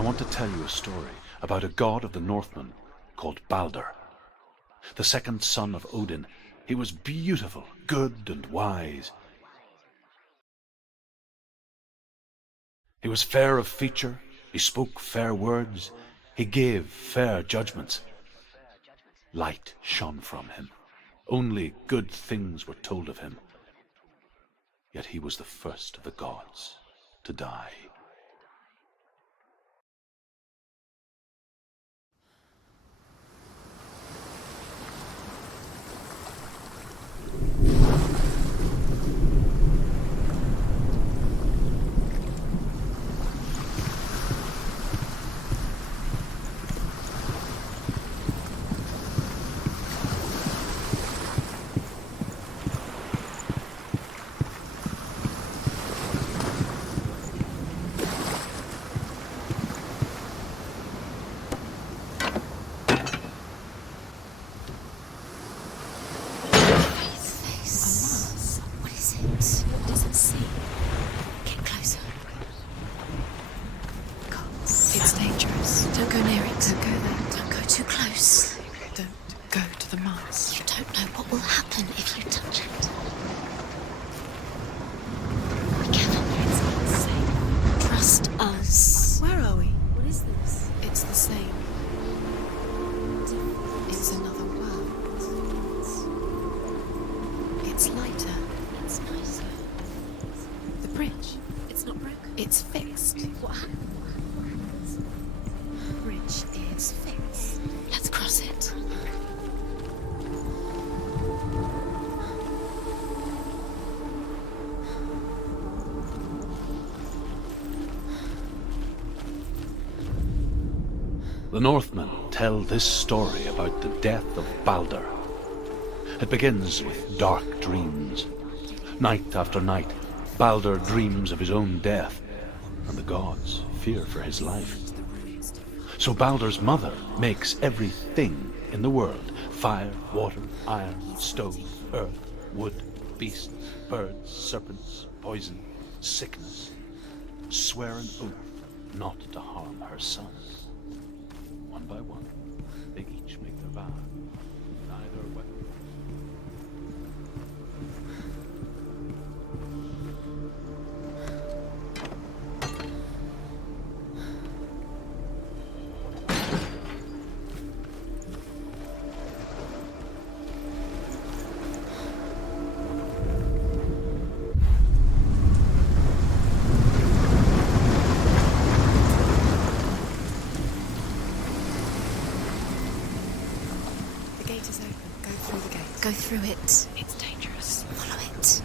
I want to tell you a story about a god of the Northmen called Balder. The second son of Odin, he was beautiful, good, and wise. He was fair of feature, he spoke fair words, he gave fair judgments. Light shone from him. Only good things were told of him. Yet he was the first of the gods to die. The Northmen tell this story about the death of Balder. It begins with dark dreams. Night after night, Balder dreams of his own death, and the gods fear for his life. So Balder's mother makes everything in the world: fire, water, iron, stone, earth, wood, beasts, birds, serpents, poison, sickness. Swear an oath not to harm her son. One by one, they each make their vow. Neither weapon. Go through it. It's dangerous. Follow it.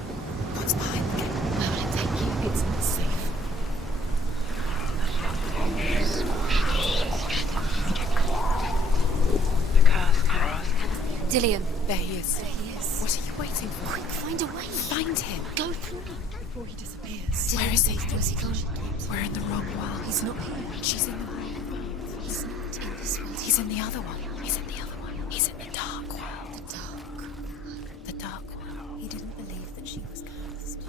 What's behind the gate? Where will it take you? It's not safe. The curse cross. Dillion. There he is. There he is. What are you waiting for? Quick, find a way. Find him. Go through it. Before he disappears. Dillion, Where is he? where's he gone? We're in the wrong world. He's not here. She's in the wrong. He's not in this world. He's in the other one. He's in the other one. He's in the dark world. The dark. The dark world. He didn't believe that she was cursed.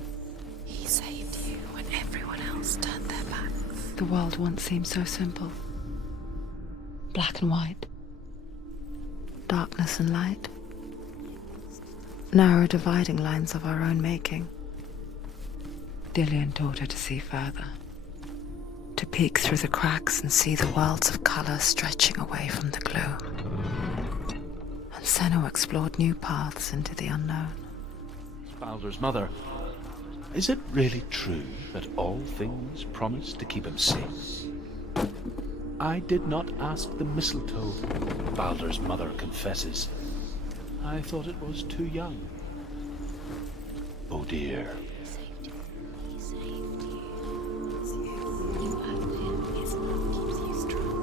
He saved you when everyone else turned their backs. The world once seemed so simple. Black and white. Darkness and light. Narrow dividing lines of our own making. Dillion taught her to see further. To peek through the cracks and see the worlds of color stretching away from the gloom. And Senua explored new paths into the unknown. Balder's mother. Is it really true that all things promise to keep him safe? I did not ask the mistletoe, Balder's mother confesses. I thought it was too young. Oh dear. He saved you. He saved you. You have him. His love keeps you strong.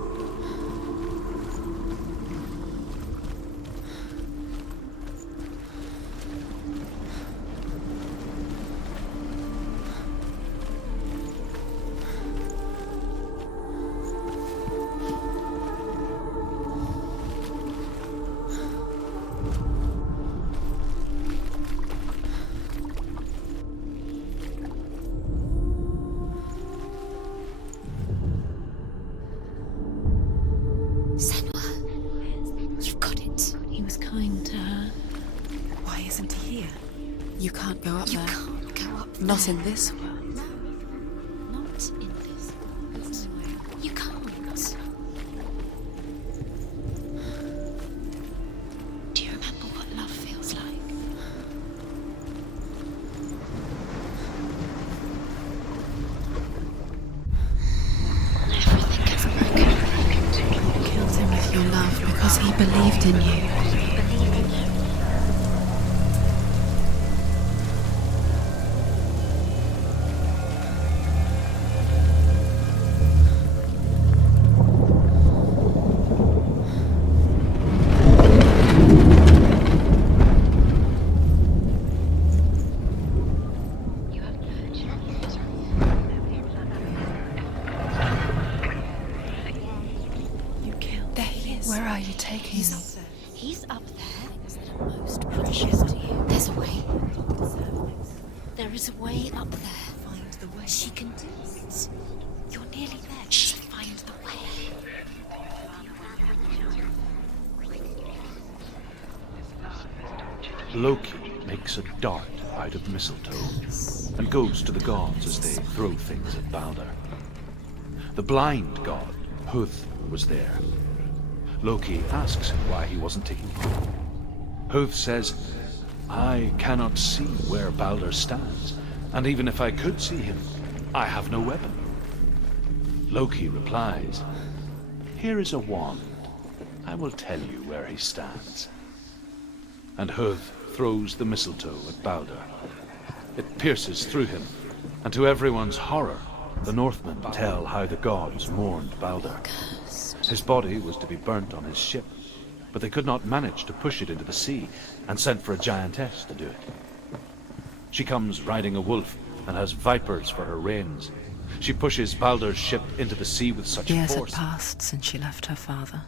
You can't go up You there. can't go up Not there. in this world. No, not in this world. You can't. Do you remember what love feels like? Everything gets broken. You killed him with your love because he believed in you. Believe in him. You killed. There he is. Where are you taking me? He's up there. Most precious to you. There's a way. There is a way up there. Find the way. She can do it. You're nearly there. She'll find the way. Loki makes a dart out of mistletoe and goes to the gods as they throw things at Balder. The blind god, Huth, was there. Loki asks him why he wasn't taking part. Huth says, I cannot see where Balder stands, and even if I could see him, I have no weapon. Loki replies, here is a wand. I will tell you where he stands. And Huth throws the mistletoe at Balder. It pierces through him, and to everyone's horror, the Northmen tell how the gods mourned Balder. His body was to be burnt on his ship, but they could not manage to push it into the sea, and sent for a giantess to do it. She comes riding a wolf and has vipers for her reins. She pushes Balder's ship into the sea with such Years had force. passed since she left her father.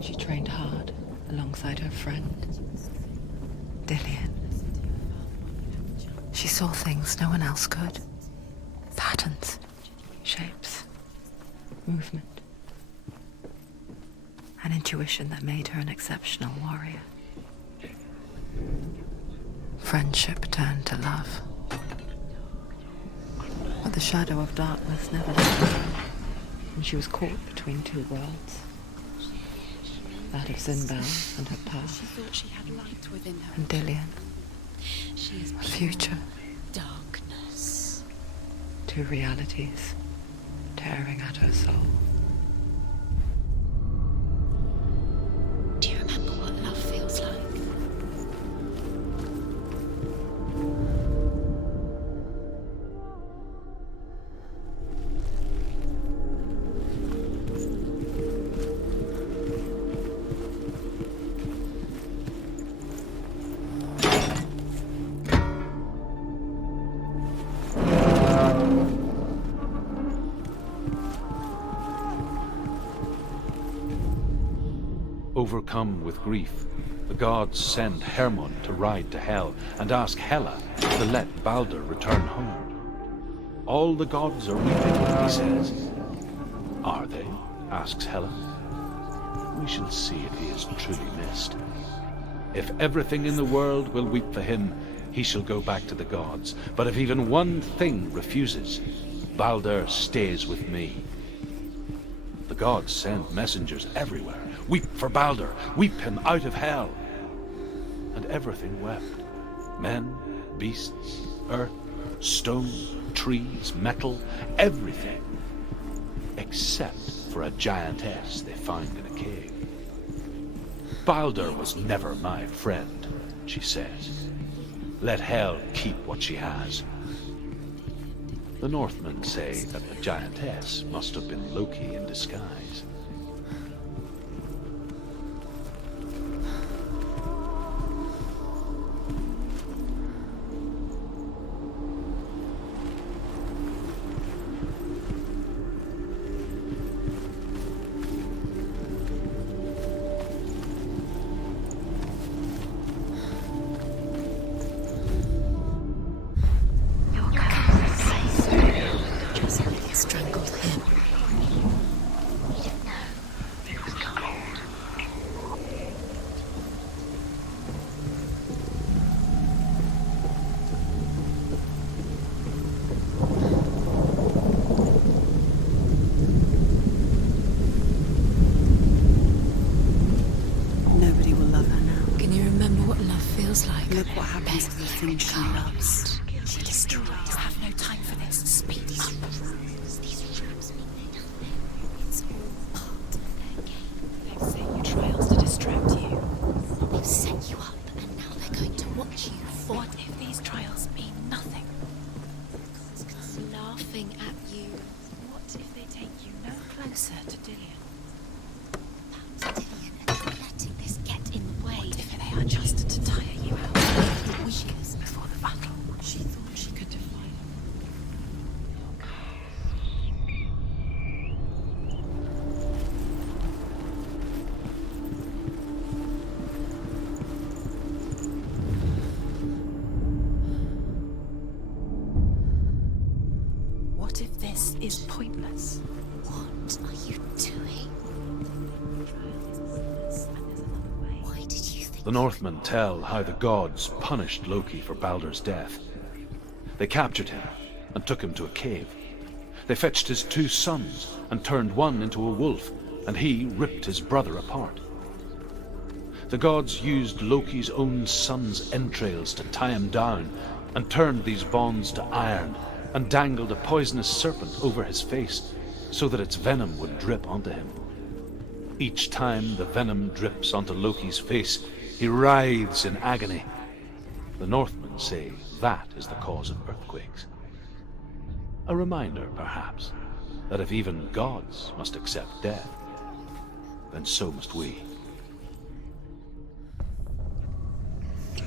She trained hard alongside her friend, Dillian. She saw things no one else could. Patterns, shapes, movement. An intuition that made her an exceptional warrior. Friendship turned to love. But the shadow of darkness never left her, and she was caught between two worlds. That of Zinbel and her She past, thought she had light within her. and Dillian, She is a future. darkness. Two realities tearing at her soul. Do you remember what love feels like? Overcome with grief, the gods send Hermod to ride to Hell and ask Hela to let Balder return home. All the gods are weeping, he says. Are they? Asks Hela. We shall see if he is truly missed. If everything in the world will weep for him, he shall go back to the gods. But if even one thing refuses, Balder stays with me. The gods send messengers everywhere. Weep for Balder, weep him out of hell. And everything wept. Men, beasts, earth, stone, trees, metal, everything. Except for a giantess they find in a cave. Balder was never my friend, she says. Let Hel keep what she has. The Northmen say that the giantess must have been Loki in disguise. Just strangled him. feels like Look what happens to the things she loves. she destroys. You have no time for this. Speed up. These traps mean nothing. It's all part of their game. They've set you trials to distract you. They've set you up, and now they're going to watch you fall. What if these trials mean nothing? Laughing at you. What if they take you no closer to Dillian? Dillian, and you're letting this get in the way. What if they are just to tire you out? Weeks before the battle, she thought she could defy them. What if this is pointless? What are you doing? Why did you think The Northmen tell how the gods punished Loki for Baldur's death. They captured him and took him to a cave. They fetched his 2 sons and turned one into a wolf, and he ripped his brother apart. The gods used Loki's own son's entrails to tie him down and turned these bonds to iron and dangled a poisonous serpent over his face so that its venom would drip onto him. Each time the venom drips onto Loki's face, he writhes in agony. The Northmen say that is the cause of earthquakes. A reminder, perhaps, that if even gods must accept death, then so must we.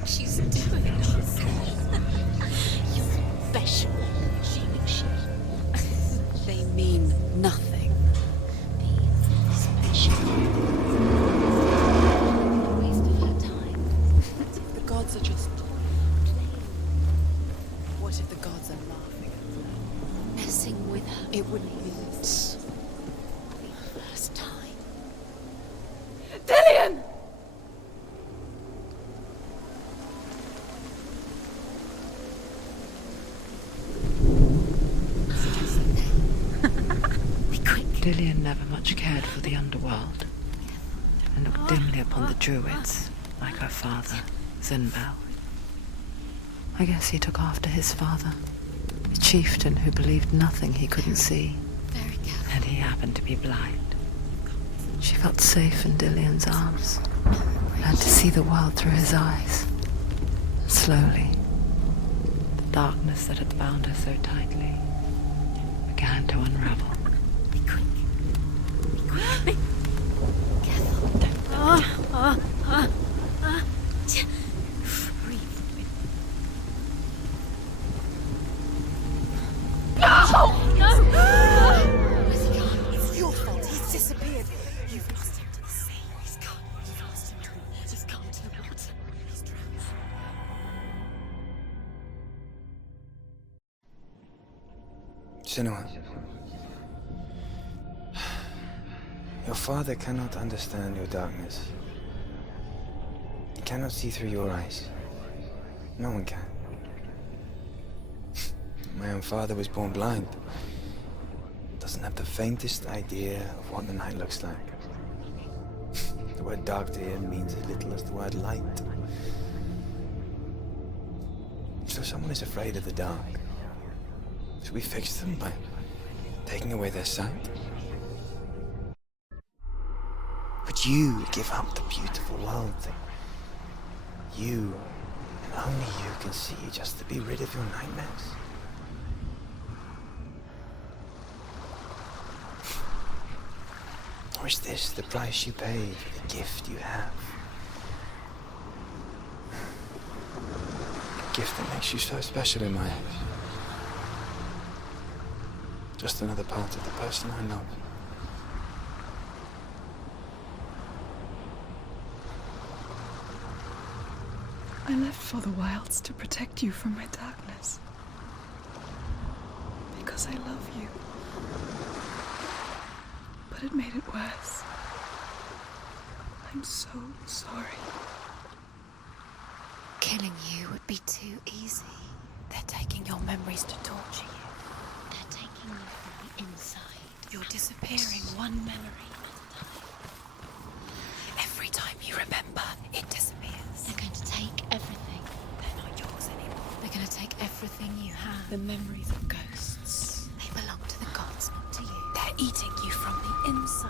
she's doing? You're special. She. They mean nothing. Be special. A waste of her time. The gods are just... What if the gods are laughing? Messing with her. It wouldn't be this. First time. Dillian! Be quick. Dillian never much cared for the underworld, and looked dimly upon the druids, like her father, Zinbel. I guess he took after his father, a chieftain who believed nothing he couldn't see, Very careful. and he happened to be blind. She felt safe in Dillian's arms, learned to see the world through his eyes. Slowly, the darkness that had bound her so tightly began to unravel. Be quick. Be quick. Be careful. Breathe. Where's he gone? It's your fault. He's disappeared. You've lost him to the sea. He's gone. You've lost him to the... He's gone to the water. He's drowned. Senua, your father cannot understand your darkness. He cannot see through your eyes. No one can. My own father was born blind. Doesn't have the faintest idea of what the night looks like. The word dark to him means as little as the word light. So someone is afraid of the dark. Should we fix them by taking away their sight? Would you give up the beautiful world that you, and only you, can see just to be rid of your nightmares? Or is this the price you pay for the gift you have? A gift that makes you so special in my eyes. Just another part of the person I know. I left for the wilds to protect you from my darkness. Because I love you. But it made it worse. I'm so sorry. Killing you would be too easy. They're taking your memories to torture you. They're taking you from the inside. You're disappearing one memory at a time. Every time you remember, it disappears. They're going to take everything everything you have. The memories of ghosts. They belong to the gods, not to you. They're eating you from the inside.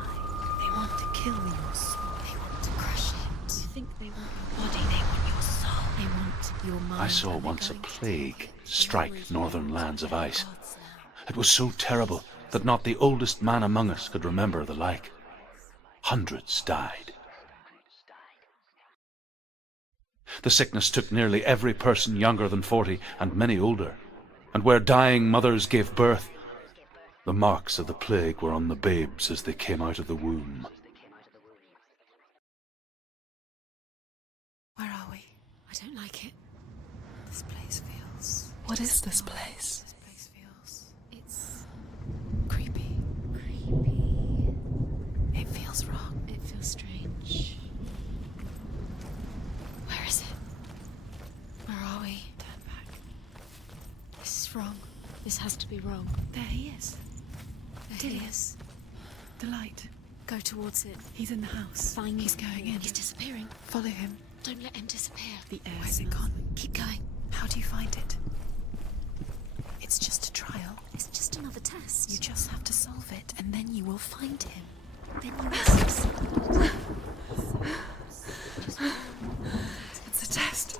They want to kill your soul. They want to crush it. You think they want your body, they want your soul. They want your mind. I saw and they're once a going to plague take it. strike northern lands of ice. Gods now. It was so terrible that not the oldest man among us could remember the like. Hundreds died. The sickness took nearly every person younger than 40 and many older. And where dying mothers gave birth, the marks of the plague were on the babes as they came out of the womb. Where are we? I don't like it. This place feels... What is this place? This place feels... It's creepy. creepy. It feels wrong. It feels strange. Where is it? Where are we? Turn back. This is wrong. This has to be wrong. There he is. There he is. The light. Go towards it. He's in the house. Find He's going in. He's disappearing. Follow him. Don't let him disappear. The air Where's it smells. gone? Keep going. How do you find it? It's just a trial. It's just another test. You just have to solve it, and then you will find him. Then you must succeed. It's a test.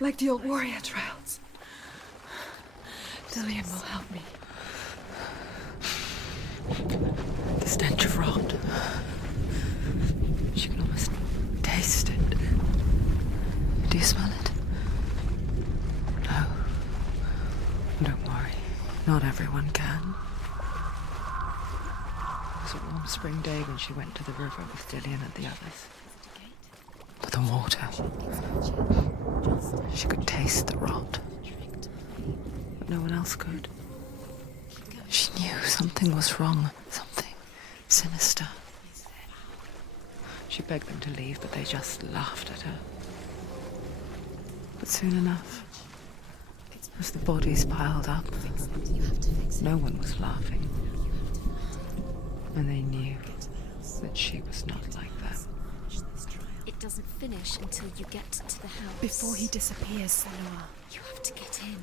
Like the old warrior trials. Dillian will help me. The stench of rot. She can almost taste it. Do you smell it? No. Don't worry. Not everyone can. It was a warm spring day when she went to the river with Dillian and the others. But the water. She could taste the rot. But no one else could. She knew something was wrong. Something sinister. She begged them to leave, but they just laughed at her. But soon enough, as the bodies piled up, no one was laughing. And they knew that she was not like them. It doesn't finish until you get to the house. Before he disappears, Senua. You have to get in.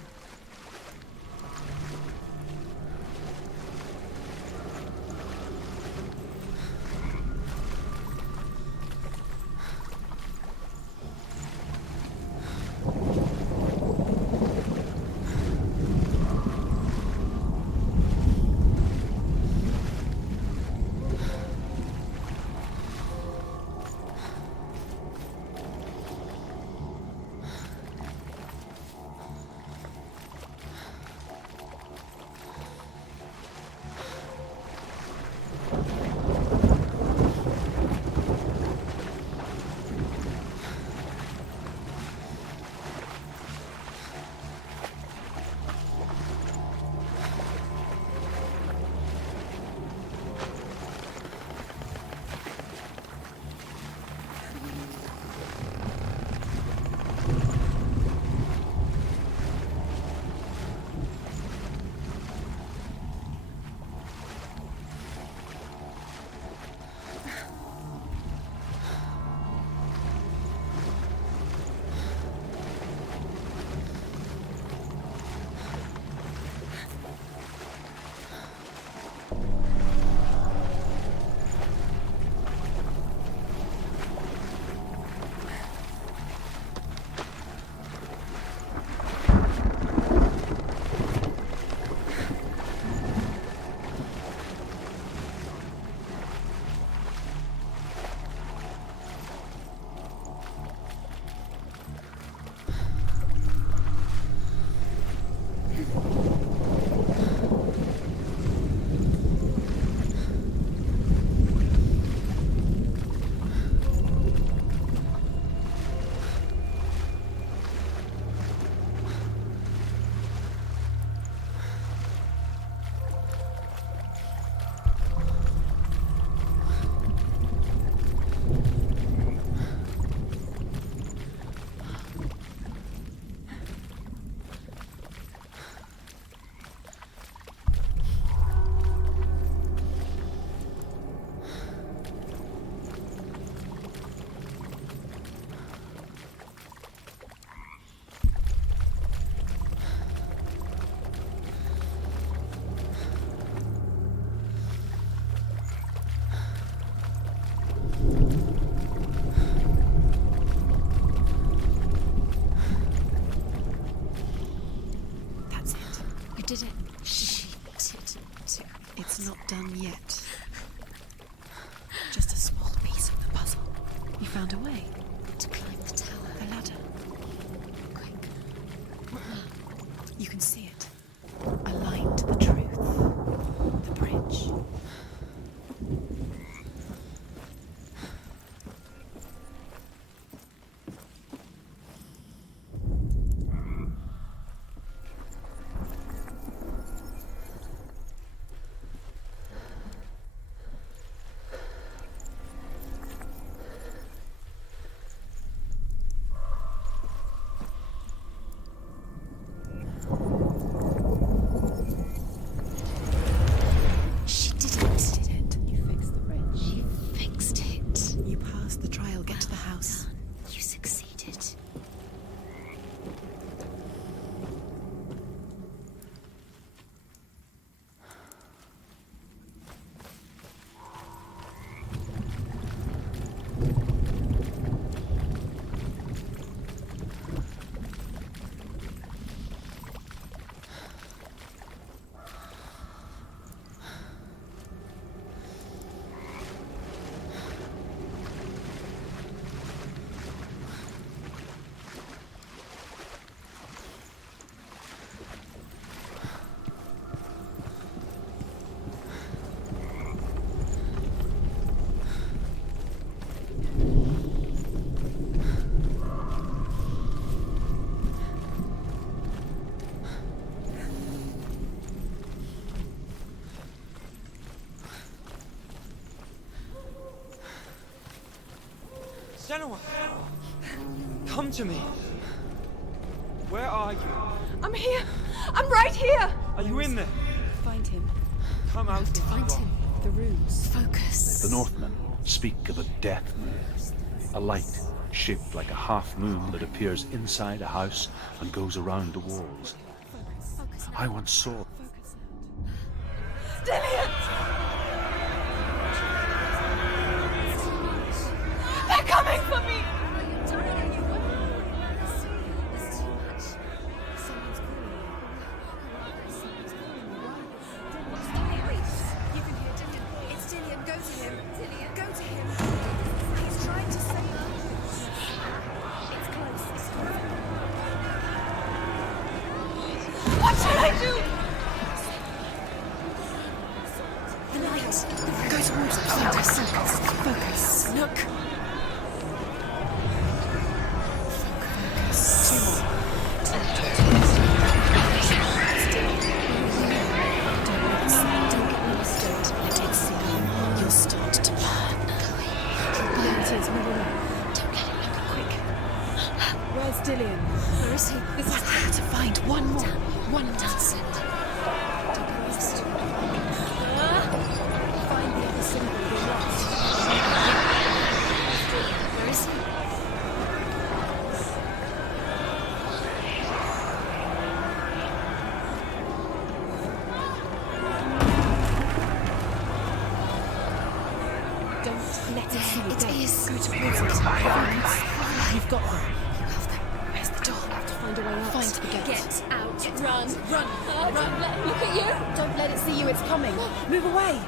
find a way. To climb the tower. The ladder. Quick. You can see it. Aligned to the truth. The bridge. She did it. Did it? You fixed the bridge. She fixed it. You passed the trial. Get to the house. You succeeded. Senua! Come to me! Where are you? I'm here! I'm right here! Are you in there? Find him. Come out if you Find are. him. The runes. Focus. The Northmen speak of a death moon, a light shaped like a half moon that appears inside a house and goes around the walls. I once saw. Dillian! They're coming for me! You can hear Dillian. It's Dillian. Go to him. Dillian, go to him. He's trying to save her. It's close. What should I do? The light. Go towards it. Focus. Focus. Look. You'll start to burn. There it is, moving on. Don't get it look quick. Where's Dillian? Where is he? This is how to find one more. One more. That's it. Don't get lost. Find the other symbol you're lost. Where is he? Don't let it see you It go. is. Go towards it. You've got them. You have them. Where's the door? Have to find a way out. Find the gate. Get out. Run. Run. Look at you. Don't let it see you. It's coming. Move away.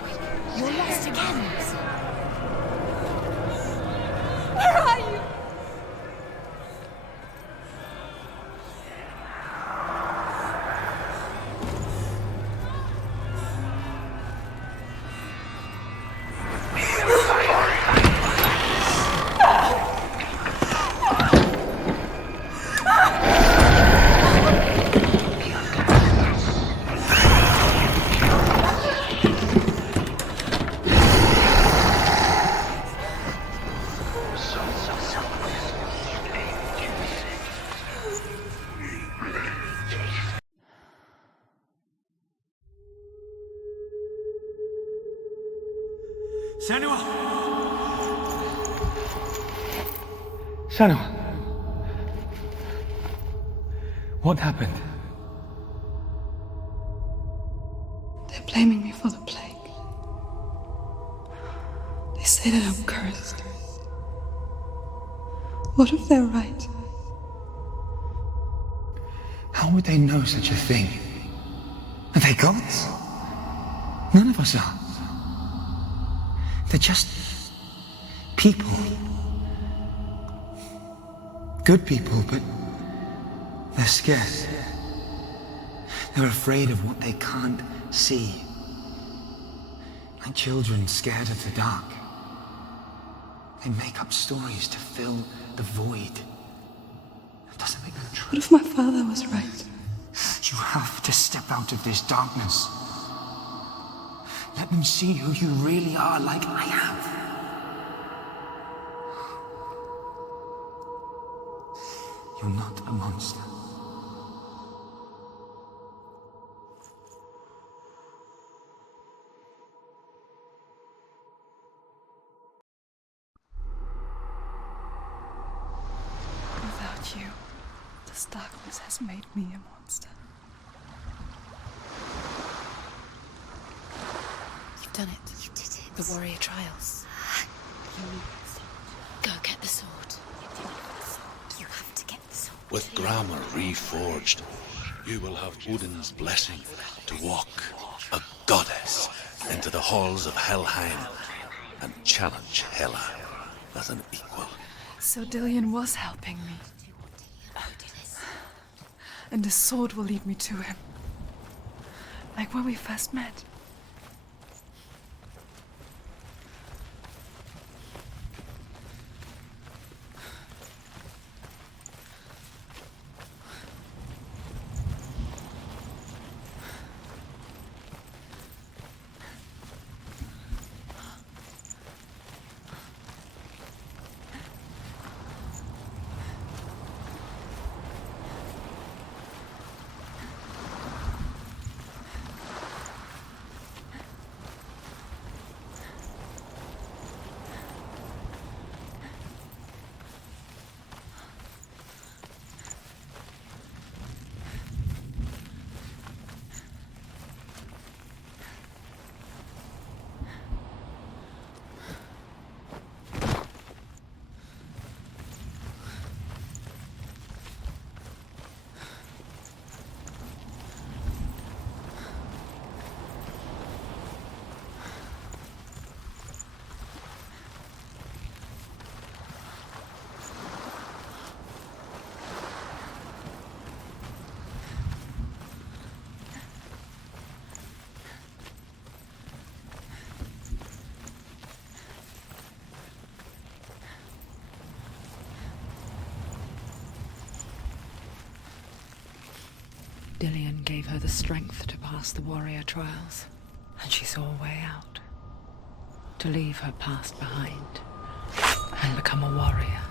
You're lost again. Where are you? Senua! Senua! What happened? They're blaming me for the plague. They say that I'm cursed. What if they're right? How would they know such a thing? Are they gods? None of us are. They're just people. good people, but they're scared. They're afraid of what they can't see. Like children scared of the dark. They make up stories to fill the void. That doesn't make them true. What if my father was right? You have to step out of this darkness. Let them see who you really are, like I have. You're not a monster. Without you, this darkness has made me a monster. You've done it. You did it. The warrior trials. Go get the sword. You have to get the sword. With grammar reforged, you will have Odin's blessing to walk, a goddess, into the halls of Helheim and challenge Hela as an equal. So Dillion was helping me. And the sword will lead me to him. Like when we first met. Dillion gave her the strength to pass the warrior trials, and she saw a way out. To leave her past behind and become a warrior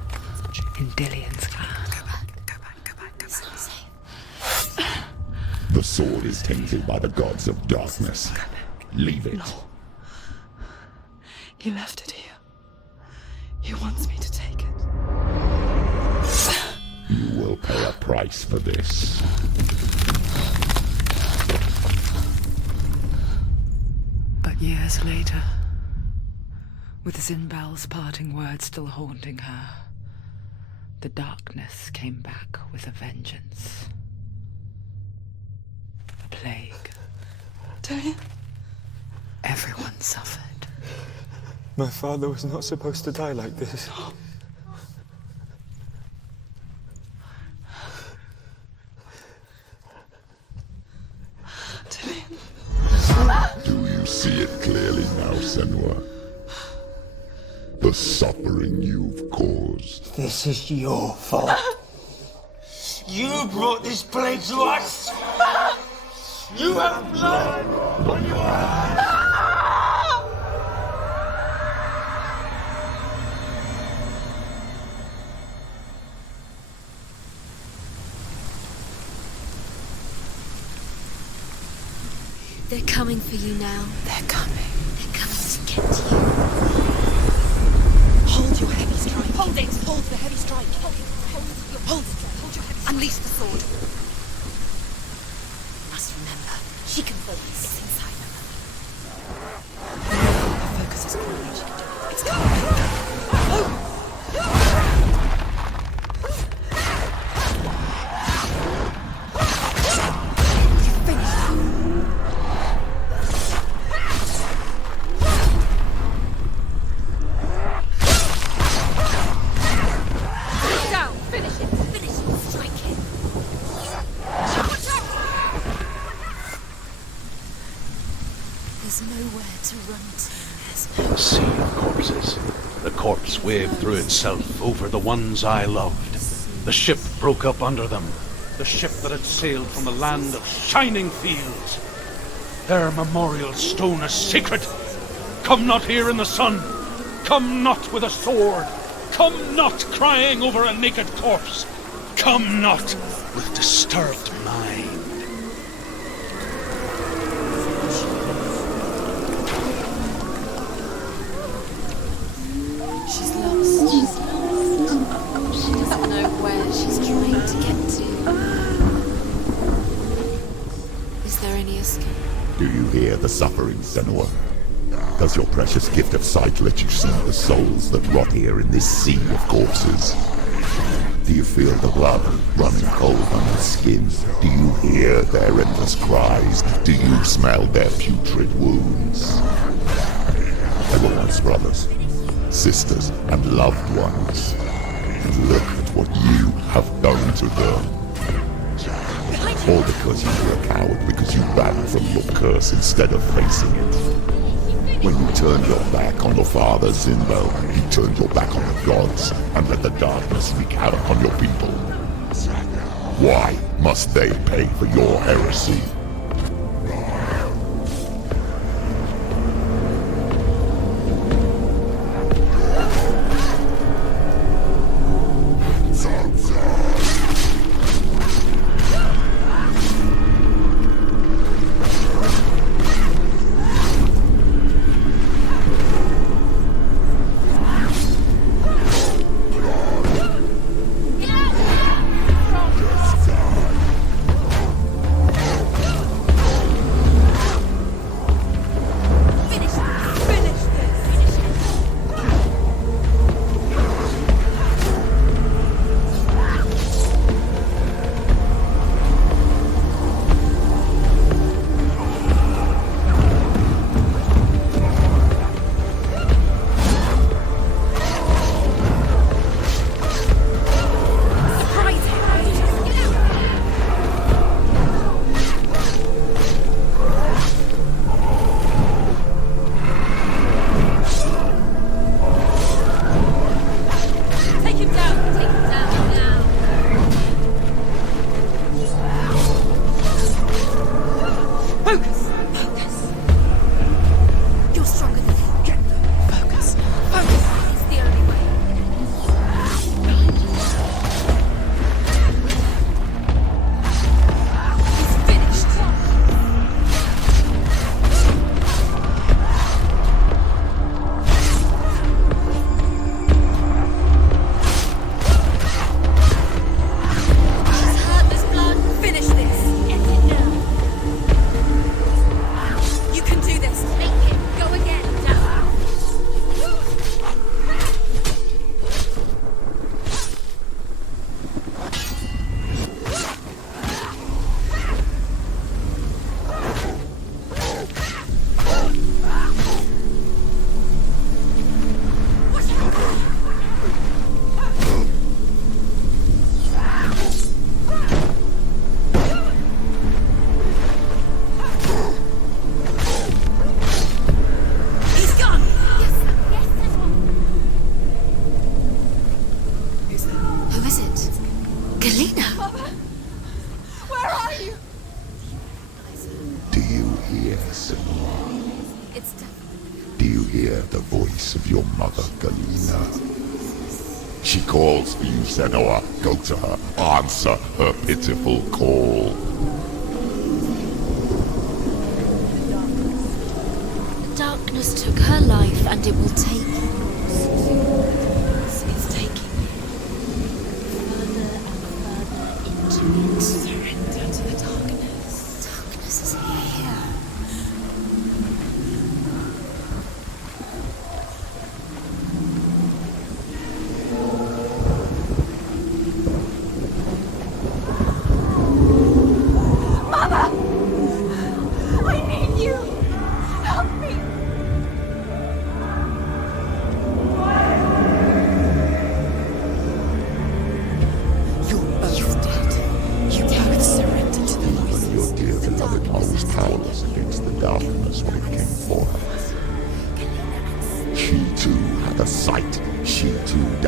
in Dillion's clan. Go back. It's not safe. The sword is tainted by the gods of darkness. Leave it. No. He left it here. He wants me to take it. You will pay a price for this. But years later, with Zinbel's parting words still haunting her, the darkness came back with a vengeance. A plague. Dillion? Everyone suffered. My father was not supposed to die like this. Do you see it clearly now, Senua? The suffering you've caused. This is your fault. You brought this plague to us! You have blood on your hands! They're coming for you now. They're coming. They're coming to get you. Hold your heavy strike. Hold it. Hold the heavy strike. Hold it. Hold your heavy strike. Unleash the sword. Must remember, she can focus. It's inside her. Her focus is clear. She can do it. It's coming. Down! Finish it! waved through itself over the ones I loved. The ship broke up under them. The ship that had sailed from the land of shining fields. Their memorial stone is sacred. Come not here in the sun. Come not with a sword. Come not crying over a naked corpse. Come not with disturbed mind. She's lost. She's lost. She doesn't know where she's trying to get to. Is there any escape? Do you hear the suffering, Senua? Does your precious gift of sight let you see the souls that rot here in this sea of corpses? Do you feel the blood running cold on your skin? Do you hear their endless cries? Do you smell their putrid wounds? They were once brothers, sisters, and loved ones. And look at what you have done to them. All because you were a coward, because you ran from your curse instead of facing it. When you turned your back on your father, Zinbo, you turned your back on the gods and let the darkness wreak havoc on your people. Why must they pay for your heresy? Do you hear the voice of your mother, Galena? She calls for you, Senua. Go to her. Answer her pitiful call. The darkness took her life, and it will take yours. It's taking you further and further into it. Surrender to the darkness. Darkness is here.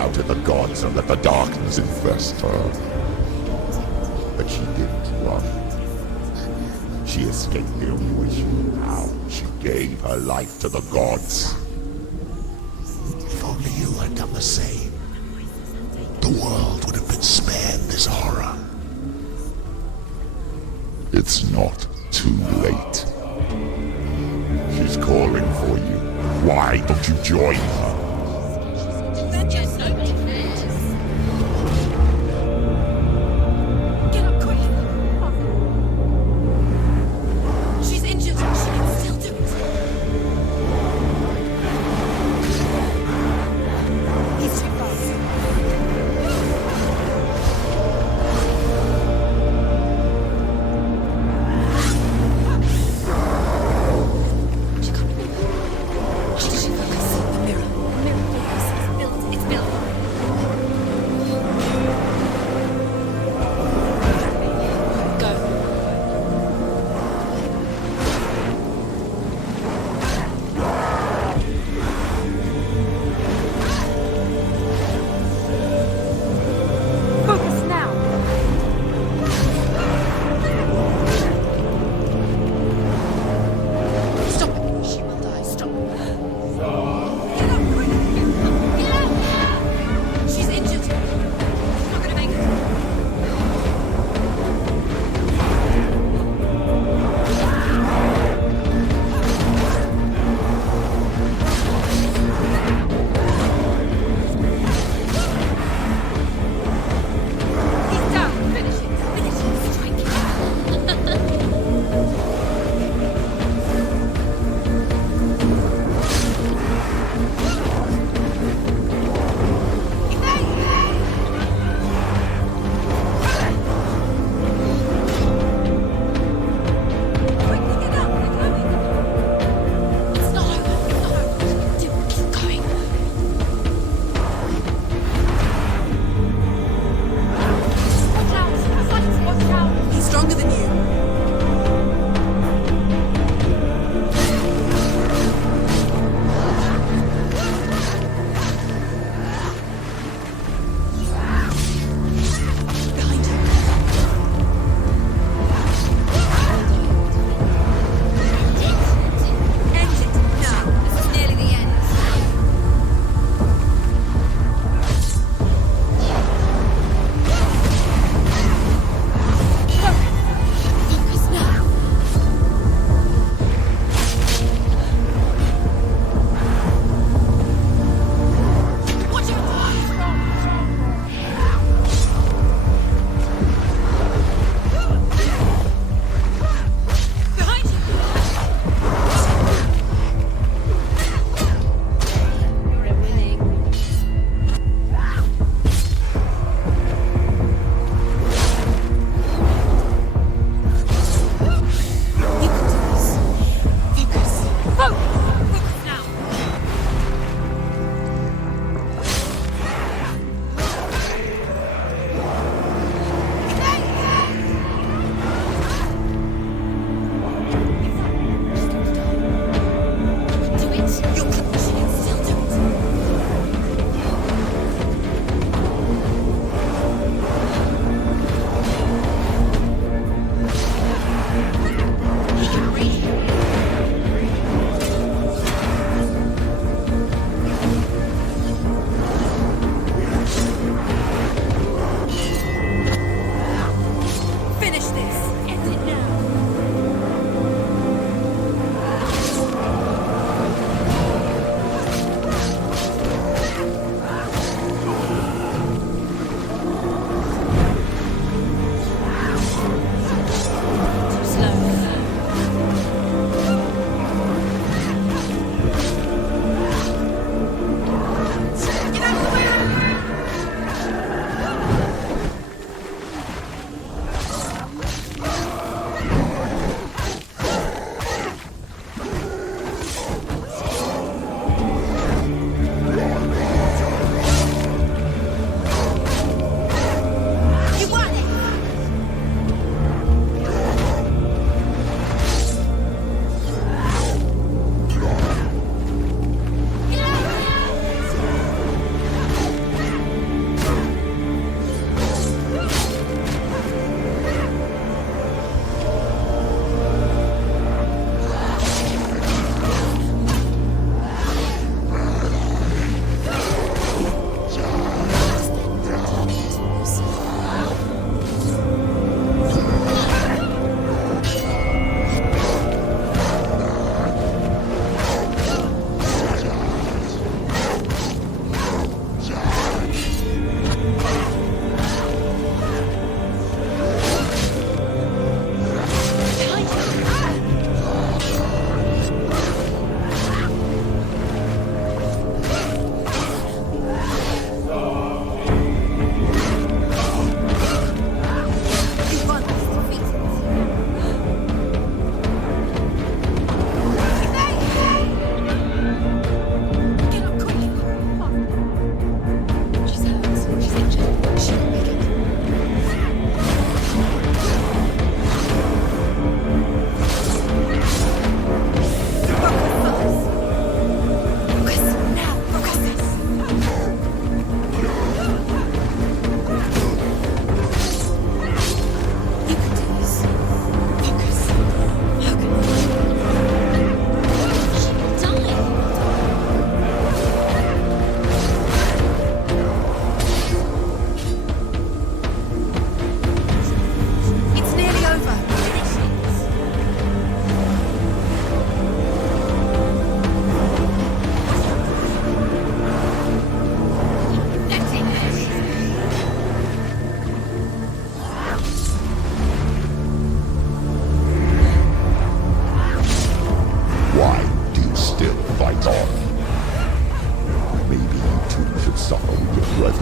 doubted the gods and let the darkness infest her. But she didn't run. She escaped the only way she knew how. She gave her life to the gods. If only you had done the same, the world would have been spared this horror. It's not too late. She's calling for you. Why don't you join her? Get up quick! She's injured. She can still do it. He's too fast. She can't remember. How did she focus? The mirror.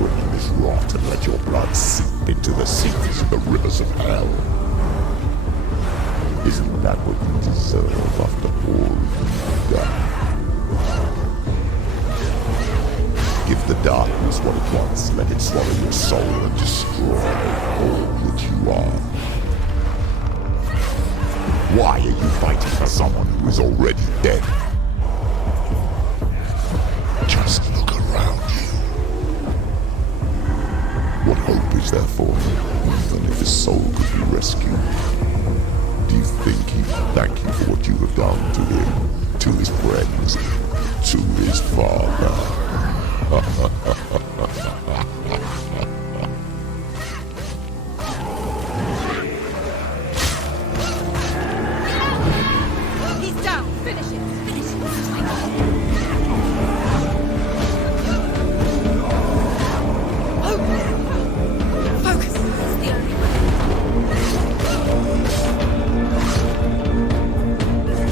drink this rot and let your blood seep into the seas and the rivers of hell. Isn't that what you deserve after all you've done? Give the darkness what it wants, let it swallow your soul and destroy all that you are. Why are you fighting for someone who is already dead? Just look around you. What hope is there for him, even if his soul could be rescued? Do you think he'd thank you for what you have done to him, to his friends, to his father? He's down. Finish it. Finish it. Focus.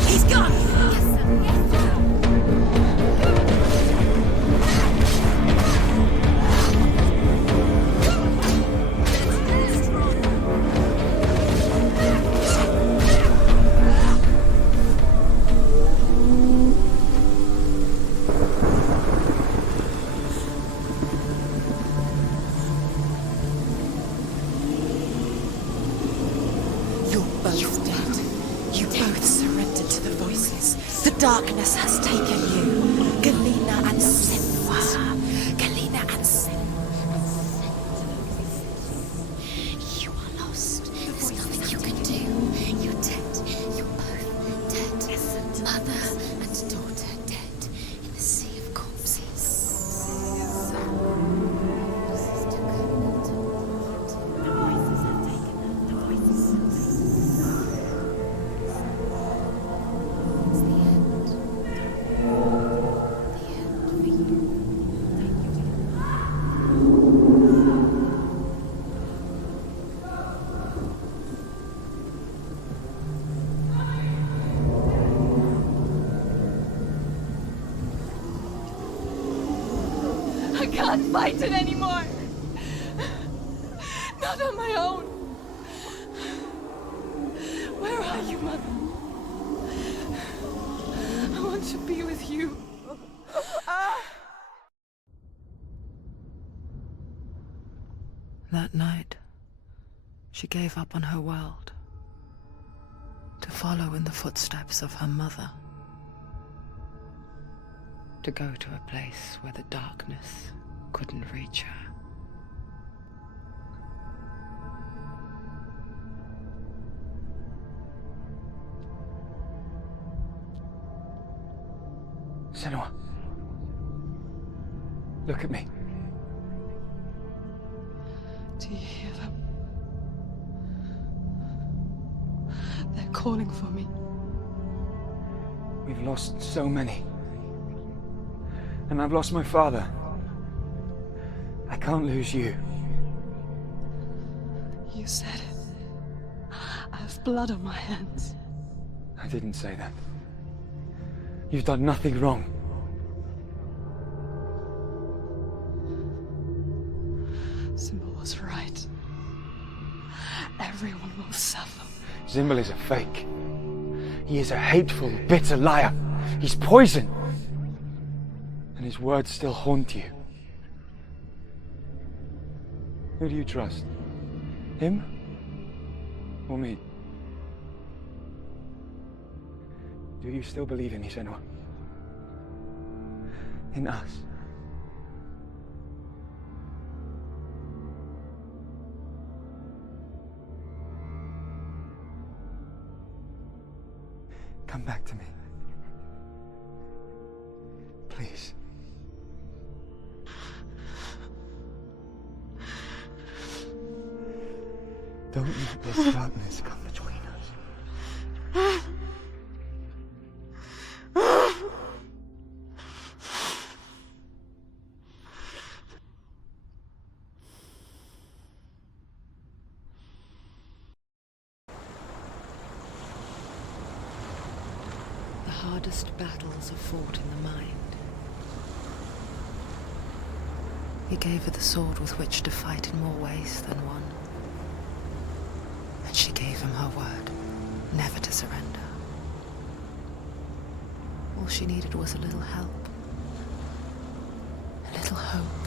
He's gone. Yes, sir. Yes, sir. Darkness has taken you. Galena and Senua. Galena and Senua. You are lost. There's nothing you can do. You're dead. You're both dead. Mother and daughter dead in the sea of corpses. I can't fight it anymore. Not on my own. Where are you, Mother? I want to be with you. That night, she gave up on her world to follow in the footsteps of her mother, to go to a place where the darkness couldn't reach her. Senua. Look at me. Do you hear them? They're calling for me. We've lost so many. And I've lost my father. I can't lose you. You said it. I have blood on my hands. I didn't say that. You've done nothing wrong. Symbol was right. Everyone will suffer. Symbol is a fake. He is a hateful, bitter liar. He's poison. And his words still haunt you. Who do you trust? Him? Or me? Do you still believe in me, Senua? In us? Come back to me. Please. Don't let this darkness come between us. The hardest battles are fought in the mind. He gave her the sword with which to fight in more ways than one. And she gave him her word, never to surrender. All she needed was a little help, a little hope.